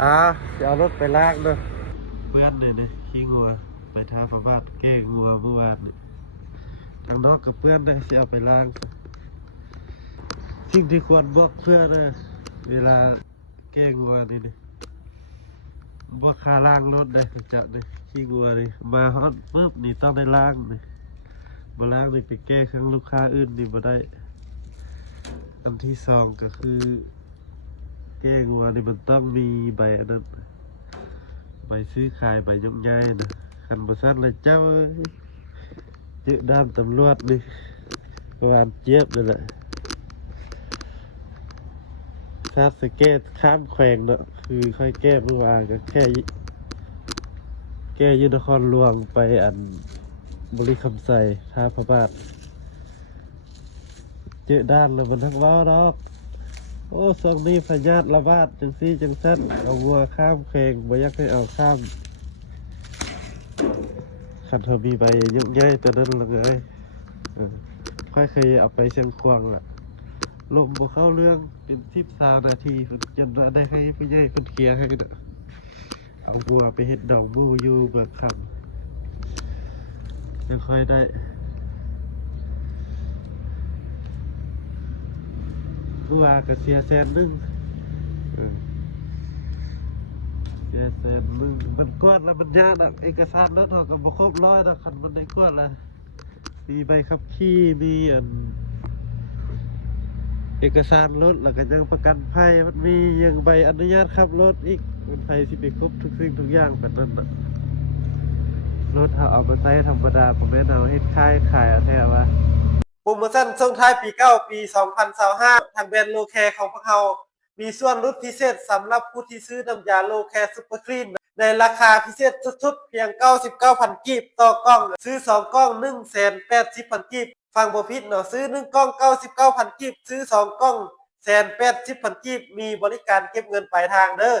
อ่าจะเอารถไปลากเนาะเพื่อนเลยนะขี้งัวไปทาฝาบาดแก้งัวเมื่อวานนี่ทางนอกกับเพื่อนเลยจะเอาไปล้างสิ่งที่ควรบอกเพื่อนเลยเวลาแก้งัวนี่บอกค่าล้างรถได้จะนี่ขี้งัวนี่มาฮอตปุ๊บนี่ต้องได้ล้างนี่มาล้างนี่ไปแก้ครั้งลูกค้าอื่นนี่มาได้อันที่สองก็คือแก้งัวนี่มันต้องมีใบอันนั้นใบซื้อขายใบยกย้ายนะคันบริษัทเลยเจ้าเจอด้านตำรวจนี่ประมาณเจี๊ยบนั่นแหละถ้าสเก็ตข้ามแขวงเนาะคือค่อยแก้เมื่อวานก็แก้ยุนครหลวงไปอันบริคำใส่ท่าพระบาทเจอด้านเลยมันทั้งว้าวดอกโอ้ทรงนี้พญาตระบาดจังซี่จังสั้นเอาวัวข้ามแขวงบ่อยากให้เอาข้ามขันเธอมีใบยุ่งย่ายตัวนั้นละเลยค่อยเคยเอาไปเชียงควงล่ะลมบ่เข้าเรื่องเป็น13 นาทีจนได้ให้ผู้ใหญ่เพิ่นเคลียร์ให้เด้อเอาวัวไปเฮ็ดดอกบูอยู่เบิกคำยังค่อยได้ผู้ว่าก็เสีย100,000เออเสีย100,000มันกวดแล้วมันยากเอกสารรถเขาก็บ่ครบ100ดอกคันมันได้กวดละมีใบขับขี่มีเอกสารรถแล้วก็ยังประกันภัยมันมียังใบอนุญาตขับรถอีกมันภัยสิไปครบทุกสิ่งทุกอย่างแบบนั้นน่ะรถเอามาใช้ธรรมดาผมแนะนำให้ขายเอาแท้ว่าโปรโมชั่นส่งท้ายปีเก้าปี2025ทางแบรนด์โลแคร์ของพวกเรามีส่วนลดพิเศษสำหรับผู้ที่ซื้อน้ำยาโลแคร์ซุปเปอร์คลีนในราคาพิเศษสุดๆเพียง 99,000 กีบต่อกล้องซื้อ2กล้อง 180,000 กีบฟังบ่ผิดเนาะซื้อ1กล้อง 99,000 กีบซื้อ2กล้อง180,000 กีบมีบริการเก็บเงินปลายทางเด้อ